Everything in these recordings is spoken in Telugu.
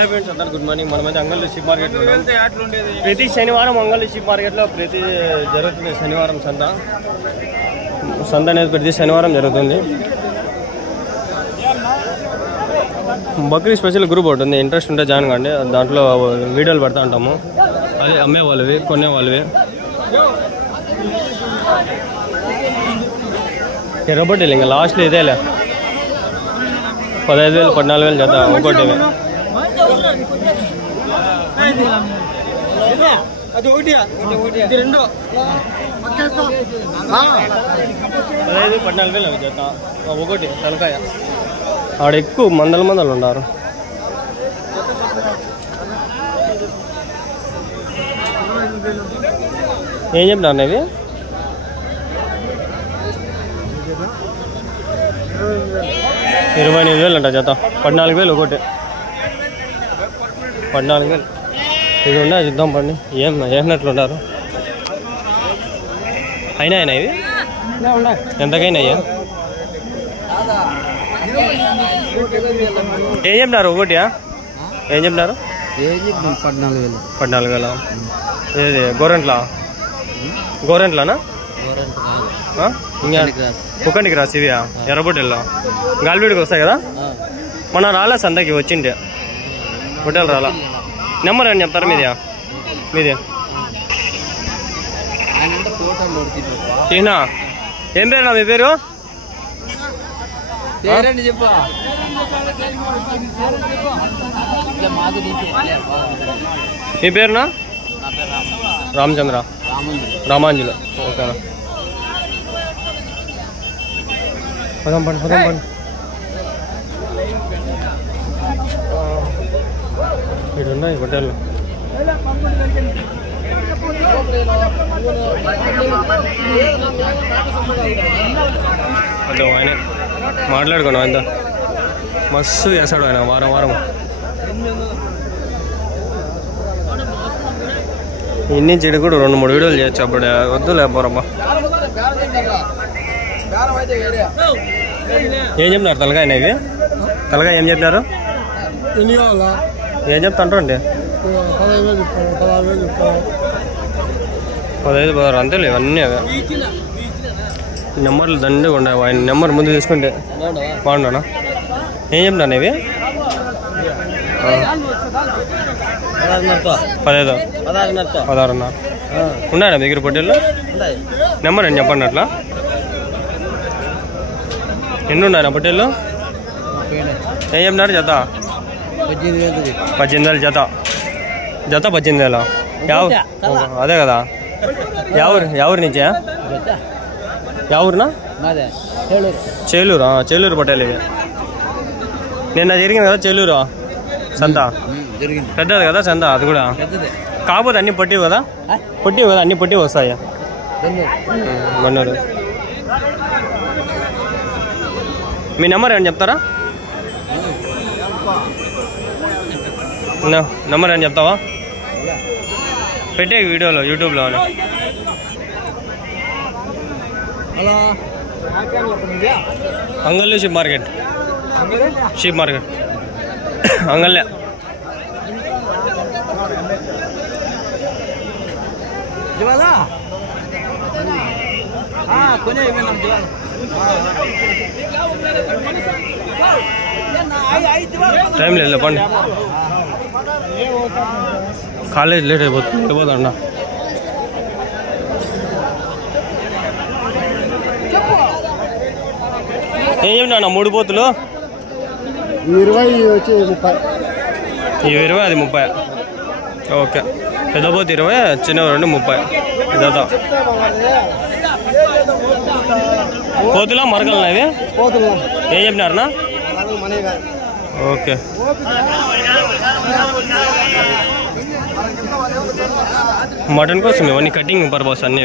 హాయ్ ఫ్రెండ్స్ అందరూ గుడ్ మార్నింగ్. మనమైతే అంగళ్ళు షిప్ మార్కెట్లో ప్రతి శనివారం అంగళ్ళు షిప్ మార్కెట్లో జరుగుతుంది శనివారం సంత అనేది ప్రతి శనివారం జరుగుతుంది. బక్రీ స్పెషల్ గ్రూప్ ఒకటి ఉంది, ఇంట్రెస్ట్ ఉంటే జాయిన్ కండి. దాంట్లో వీడియోలు పెడతా ఉంటాము, అది అమ్మే వాళ్ళవి కొనే వాళ్ళవి. ఎర్రబొట్టేలు ఇంకా లాస్ట్లో ఇదేలే 15,000 14,000 జత ఒకటి. 15,000-14,000 జత ఒకటి తలకాయ. ఆడ ఎక్కువ మందలు ఉన్నారు. ఏం చెప్పినారు ఇవి? 28,000 అంట జత. 14,000 ఒకటి. 14,000 ఇది ఉన్నాయి, చూద్దాం పండి. ఏమన్నట్లుంటారు. అయినా ఇవి ఎంతకైనా అయ్యా? ఏం చెప్పినారు ఒకటియా? ఏం చెప్పినారు? 14,000. ఏది గోరెంట్లానా? ఇంకా కుక్కండికి రాసి ఇవియా? ఎర్రబొట్టెల్లో గాలిబీడికి వస్తాయి కదా. మన రాలే సంతకి వచ్చిండే హోటల్ రాలా. నెంబర్ అని చెప్తారా మీది? ఏం పేరునా మీ పేరు? మీ పేరునా? రామచంద్ర రామాంజులు. ఓకేనా, పదం పండి. ఇక్కడ ఉన్నాయి హోటల్లో. అదో ఆయన మాట్లాడుకున్నాం అంతా మస్తు చేస్తాడు ఆయన వారం. ఇన్ని చెడు కూడా 2-3 వీడియోలు చేయొచ్చు. అప్పుడు వద్దు లేకపోరమ్మా. ఏం చెప్పినారు తలకాయ? ఇవి తలకాయ ఏం చెప్పినారు? ఏం చెప్తాంటారు అండి? 15-16 అంతేలే. ఇవన్నీ అవే నెంబర్లు దండిగా ఉండవు. ఆయన నెంబర్ ముందు తీసుకుంటే బాగుండనా? ఏం చెప్తాను ఇవి? 16,500 ఉన్నాయా దగ్గర పొట్టేళ్ళు? నెంబర్ అని చెప్పండి. అట్లా ఎన్ని ఉన్నాయి నా పొట్టేళ్ళు? ఏం చెప్పినారు జత? 18,000 జత. 18,000. అదే కదా. ఎవరి నుంచే? ఎవరునా? చేలూరు పొట్టేలు ఇవి. నిన్న జరిగింది కదా చేలూరు సంత, పెద్దది కదా సంత. అది కూడా కాకపోతే అన్ని పొట్టివి కదా, అన్ని పొట్టివి వస్తాయి. బన్నూరు. మీ నెంబర్ ఏమని చెప్తారా? నెంబర్ ఏమని చెప్తావా? పెట్టే వీడియోలో యూట్యూబ్లో. అంగళ్ళు షిప్ మార్కెట్ అంగళ్ళే. టైం లేదు పండి, కాలేజ్ లేట్ అయిపోతుందా? ఏం చెప్పినా 3 పోతులు? 20 వచ్చి 30. 20 అది 30. ఓకే, పెద్ద పోతు 20, చిన్న 2 30 జత. పోతులా మరకలు ఇవి? ఏం చెప్పినారనా? ఓకే. మటన్ కోసం ఇవన్నీ కటింగ్ పర్పస్. అన్నీ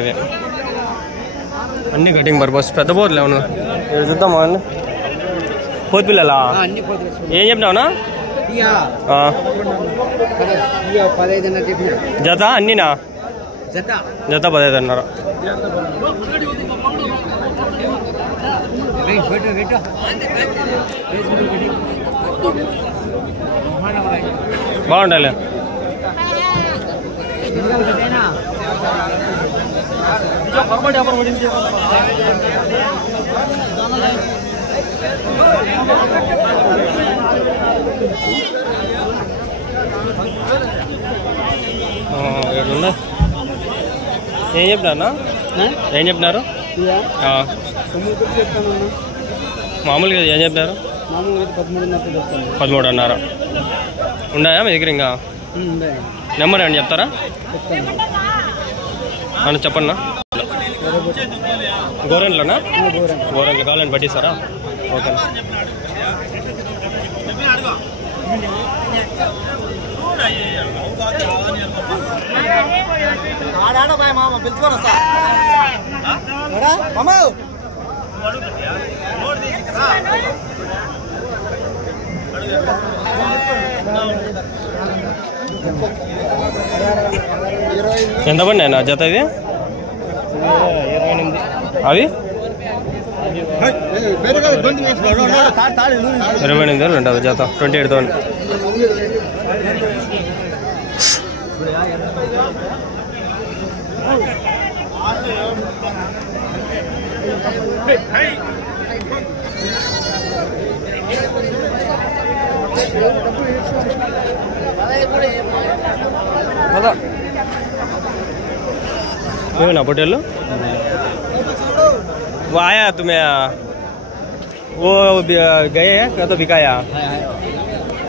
కటింగ్ పర్పస్. పెద్ద పోతులు ఏమన్నా చూద్దామా? పోతు పిల్లలా? ఏం చెప్పినావునా? జత అన్నీనా? జత 15,500. బాగుండాలి. ఏం చెప్పినారు? ఏం చెప్పినారు? మామూలుగా ఏం చెప్పినారు? 13.5 ఉన్నాయా మీ దగ్గర? ఇంకా నెంబర్ ఏమన్నా చెప్తారా? అని చెప్పన్నా. గోరెంట్లోనా? గోరెంట్లు కావాలని పట్టిస్తారా? ఓకే. ఎంత పడినాయి జత? ఇది 28. అవి 28,000 ఉంటుంది జత. 28,000. ना पटेल वो आया तुम्हें वो गए हैं क्या? तो बिकाया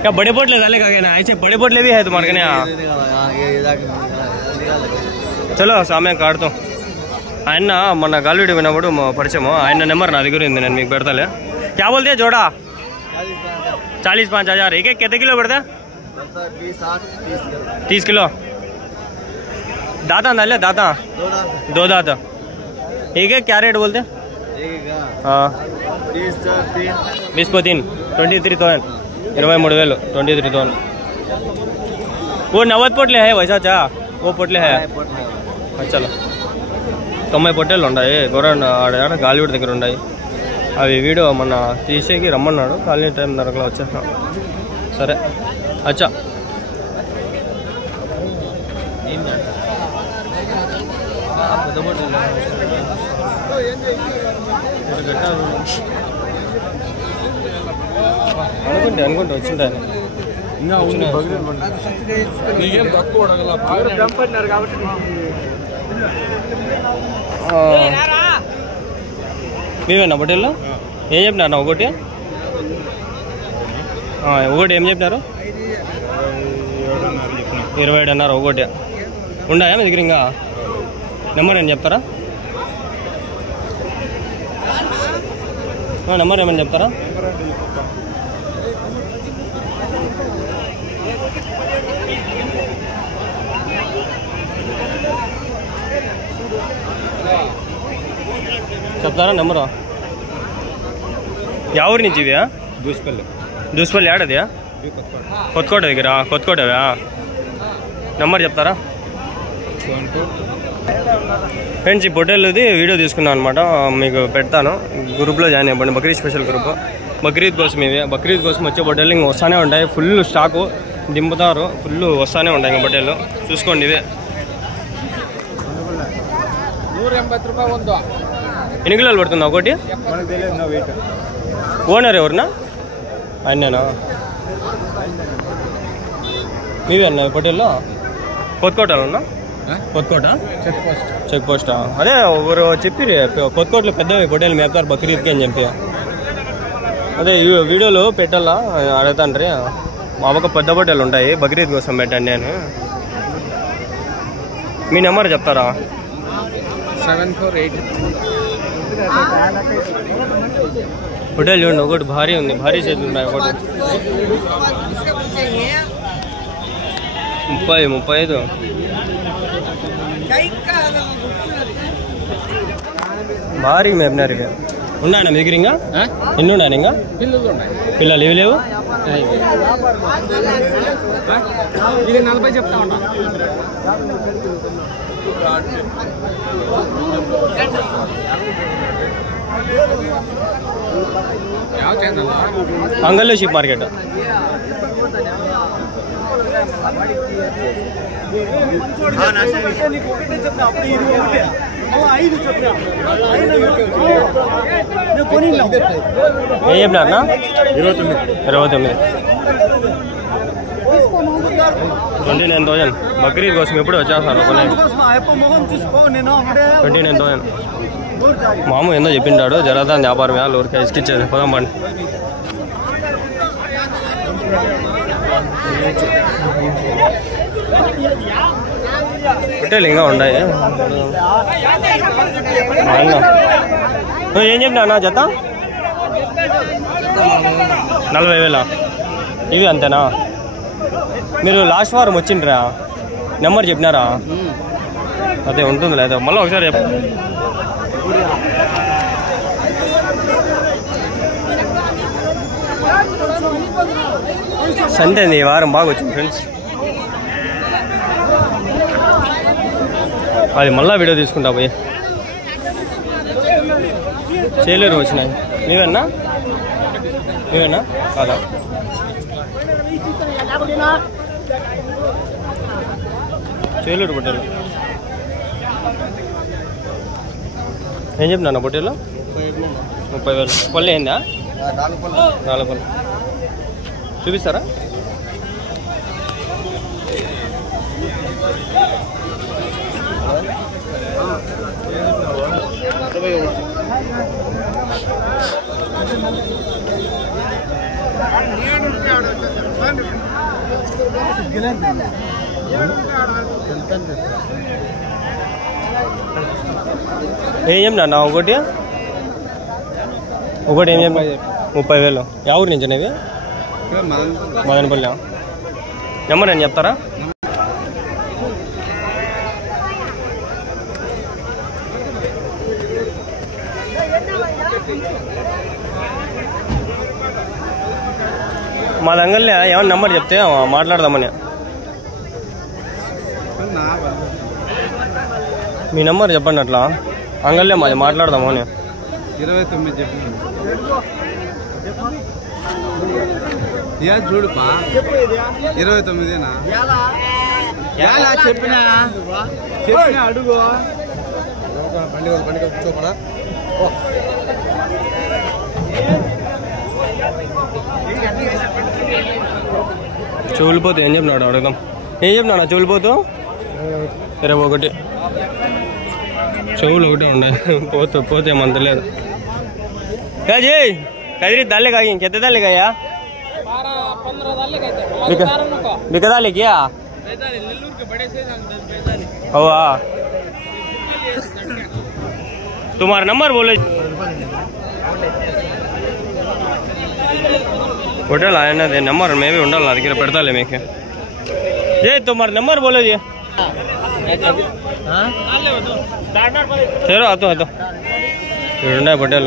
क्या? बड़े पोटले डाले का ना? ऐसे बड़े पोटले भी है तुम्हारे कने? चलो सामने काट दो. ఆయన మొన్న గాలివీడి విన్నప్పుడు పరిచయము. ఆయన నెంబర్ నా దగ్గర ఉంది, నేను మీకు పెడతాలే. क्या बोलते हैं जोड़ा? 40-5 हज़ार. एक एक कितने किलो पड़ता है? 30 किलो. दाता डाले? दाता 2 दाता. एक एक क्या रेट बोलते? हाँ 20/3 23,000. 23,000 23,000. वो 90 पोटले है वैसा? चा वो पोटले है. चलो 90 పొట్టేళ్ళు ఉన్నాయి. గొర్రె ఆడ గాలివీడి దగ్గర ఉన్నాయి. అవి వీడియో మొన్న తీసేకి రమ్మన్నాడు. ఖాళీ టైం దొరకలా వచ్చేసాం. సరే అచ్చా. అనుకుంటే వచ్చింటాయి. మీవేనా పొట్టేళ్ళు? ఏం చెప్పినారు? ఒకటి ఏం చెప్పినారు? 27 అన్నారు ఒకటి. ఉన్నాయా మీ దగ్గర? ఇంకా నెంబర్ ఏమని చెప్తారా? నెంబర్ ఏమని చెప్తారా? చెప్తారా నెంబరు? ఎవరి నుంచి ఇవి? దూసుపల్లి ఆడది? కొత్తకోట దగ్గర? కొత్తకోటవా? నెంబర్ చెప్తారా? ఫ్రెండ్స్ ఈ పొట్టేళ్ళది వీడియో తీసుకున్నాను అనమాట, మీకు పెడతాను. గ్రూప్లో జాయిన్ అయిపోండి, బక్రీద్ స్పెషల్ గ్రూప్. బక్రీద్ కోసం ఇవి. బక్రీద్ కోసం వచ్చే పొట్టేళ్ళు ఇంక వస్తూనే ఉంటాయి. ఫుల్ స్టాకు దింపుతారు, ఫుల్ వస్తూనే ఉంటాయి ఇంక పొట్టేళ్ళు. చూసుకోండి ఇవే. 180 రూపాయలు ఉందో. ఎన్ని కిలోలు పడుతుందా ఒకటి? ఓనర్ ఎవరినా? ఆయనేనా? మీవే అన్న పొట్టేళ్ళు? కొత్తకోటలో ఉన్నా? కొత్తకోట చెక్ పోస్టా? అదే ఒకరు చెప్పి కొత్తకోటలో పెద్దవి పొట్టేళ్ళు మేపుతారు బక్రీద్కి అని చెప్పి. అదే వీడియోలో పెట్టాలా అడుగుతాండ్రి. మా పక్క పెద్ద పొట్టేళ్ళు ఉంటాయి, బక్రీద్ కోసం పెట్టండి అని. మీ నెంబర్ చెప్తారా? 748. పొట్టేళ్ళు చూడండి, ఒకటి భారీ ఉంది, భారీ చేతులు ఉన్నాయి. ఒకటి 30-35. భారీ మేపినారు ఇక. ఉన్నాయన్నా మీ దగ్గర? ఇంకా ఎన్ని ఉన్నాయి? ఇంకా పిల్లలు ఇవి లేవు? ఇది 40 చెప్తా ఉన్నా. అంగల్లో షిప్ మార్కెట్. ఏం చెప్పినారన్నా 29 29,000 బక్రీద్ కోసం ఎప్పుడు వచ్చేస్తారు 29,000 మాము ఏందో చెప్పింటాడు జరదా వ్యాపారం ఊరికే ఇసుకిచ్చేది పోదాం పండి హోటల్ ఇంకా ఉన్నాయి నువ్వు ఏం చెప్పినా నా జత 40,000 ఇవి అంతేనా మీరు లాస్ట్ వారం వచ్చిండ్రా నెంబర్ చెప్పినారా అదే ఉంటుంది లేదా మళ్ళీ ఒకసారి చెప్ప సంతే ఈ వారం బాగా వచ్చింది ఫ్రెండ్స్ అది మళ్ళీ వీడియో తీసుకుంటా పోయి చేయలేరు వచ్చినాయి నీవేనా కాదా చేయలేరు పొట్టేలు ఏం చెప్పినా పొట్టేలు 30,000 పళ్ళు అయిందా 4 పళ్ళు చూపిస్తారా ఏం చెప్పినా ఒకటి ఏం చెప్పినా 30,000 యా ఊరు నుంచి ఇవి మదనపల్లి నెంబర్ అని చెప్తారా మా దంగల్లో ఏమన్నా నెంబర్ చెప్తే మాట్లాడదామని మీ నెంబర్ చెప్పండి అట్లా అంగల్లే మాది మాట్లాడదాము అని 29 చెప్పిన చూడుపా 29 చెప్పినా అడుగు బండి కూర్చోపడా చెవులిపోతు ఏం చెప్పినాడు అడుగుదాం ఏం చెప్పినా చెవులిపోతు 21 చెవులు ఒకటే ఉండే పోతే ఏమంత లేదు जी कदरी दाले का कितने दाले का या 15 दाले का बिका दाले क्या नेल्लूर के बड़े से 10 दाले हुआ तुम्हारा नंबर बोले होटल आया ना दे नंबर मैं भी उंडा ला दिख रहा पड़ता ले मैं के जे तुम्हारा नंबर बोले जी हाँ चलो आतो आतो उंडा पटेल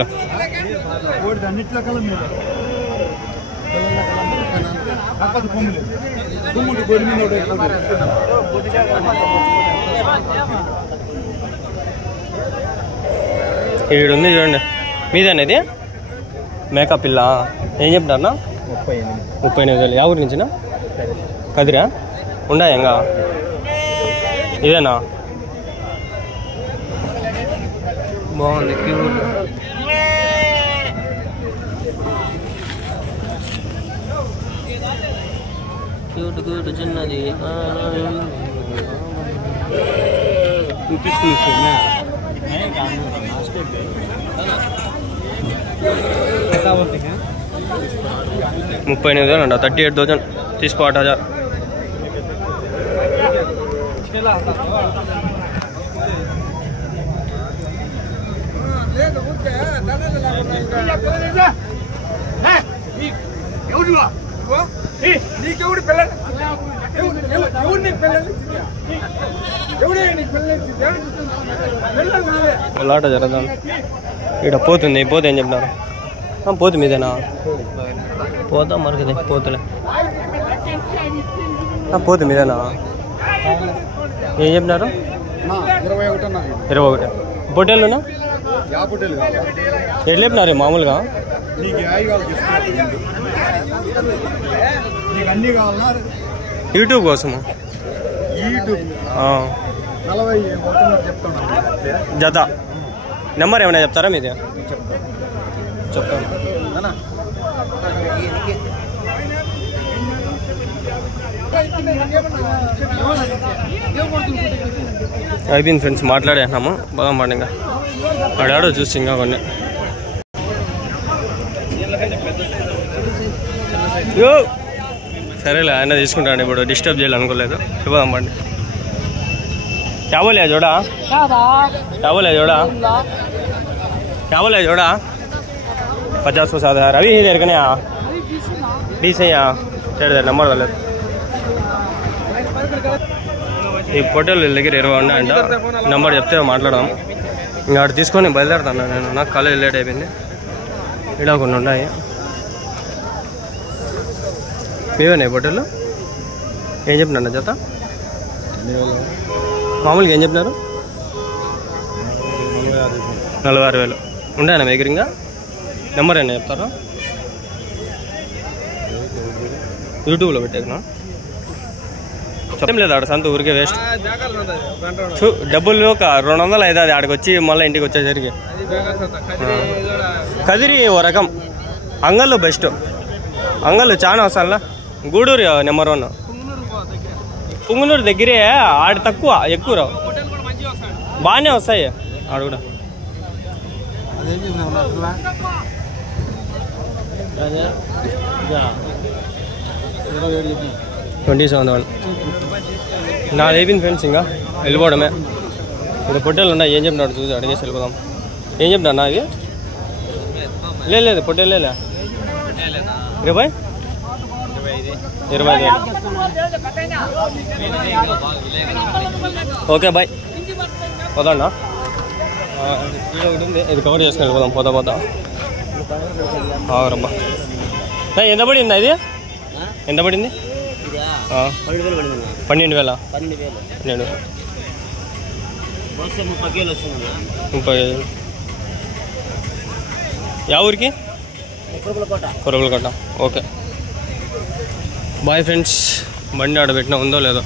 ఈడుంది చూడండి మీదేనా ఇది మేకప్ పిల్ల ఏం చెప్తారన్నా 38,000 యా ఊరి నుంచినా కదిరా ఉండా ఇంకా ఇదేనా బాగుంది క్యూట్ క్యూట్ చిన్నది తీసుకుని 38,000 అంట 38,000 తీసుకో 8,000 లాట జరదా ఇక్కడ పోతుంది పోతే ఏం చెప్పినారు పోతు మీదేనా పోతా మరకదే పోతులే పోతు మీదేనా ఏం చెప్పినారు 21 పొట్టేళ్ళునా ఎట్లా చెప్పినారు మామూలుగా యూట్యూబ్ కోసము జత నెంబర్ ఏమైనా చెప్తారా మీది? చెప్తాను. అయిపోయింది ఫ్రెండ్స్, మాట్లాడేసినాము. బాగా మాట ఇంకా ఆడాడో చూసి ఇంకా కొన్ని సరేలే, ఆయన తీసుకుంటాను. ఇప్పుడు డిస్టర్బ్ చేయాలనుకోలేదు. ఇవ్వదాం పండి. क्या बोले जोड़ा? क्या बोले जोड़ा? क्या बोले जोड़ा? 50 को 7,000 अभी ही देर कने 20 है यहाँ चढ़ नंबर वाले ఈ పోటోలు దగ్గర 20 ఉన్నాయంట. నెంబర్ చెప్తే మాట్లాడదాం. ఇంకా అటు తీసుకొని బయలుదేరుతాను నేను. నాకు కాలేజ్ లేట్ అయిపోయింది. ఇలా కొన్ని ఉన్నాయి. ఏమన్నాయి పోటోలు? ఏం చెప్పినా జత? మామూలుగా ఏం చెప్పినారు? 46,000 ఉంటాయన్నా మీ దగ్గర? ఇంకా నెంబర్ అయినా చెప్తారా? యూట్యూబ్లో పెట్టేకున్నా చెప్పం లేదు. ఆడ సంత ఊరికే వేస్ట్. డబ్బులు ఒక 200 అవుతుంది ఆడికి వచ్చి మళ్ళీ ఇంటికి వచ్చేసరికి. కదిరి ఓ రకం, అంగళ్ళు బెస్ట్. అంగళ్ళు చాలా వస్తానులా. గూడూరు నెంబర్ 1. పుంగునూరు దగ్గరే, ఆడ తక్కువ ఎక్కువ రావు. బాగానే వస్తాయి ఆడ కూడా. 27,000 నాది అయిపోయింది ఫ్రెండ్స్. ఇంకా వెళ్ళిపోవడమే. ఇంకా పొట్టేలు ఉన్నాయి. ఏం చెప్పినాడు చూసి అడిగేసి వెళ్ళిపోదాం. ఏం చెప్పినా అన్న ఇది? లేదు పొట్టేలు లే 25,000. Okay bye. పోదాన్నా. ఇది ఒకటి ఉంది, ఇది కవర్ చేసుకుని వెళ్ళిపోదాం. పోతా రబ్బా. ఎంత పడింది ఇది? ఎంత పడింది? 12,000. 30,000. యా ఊరికి? కురబలకోట. Okay bye friends. బండి ఆడ పెట్టినా ఉందో లేదో.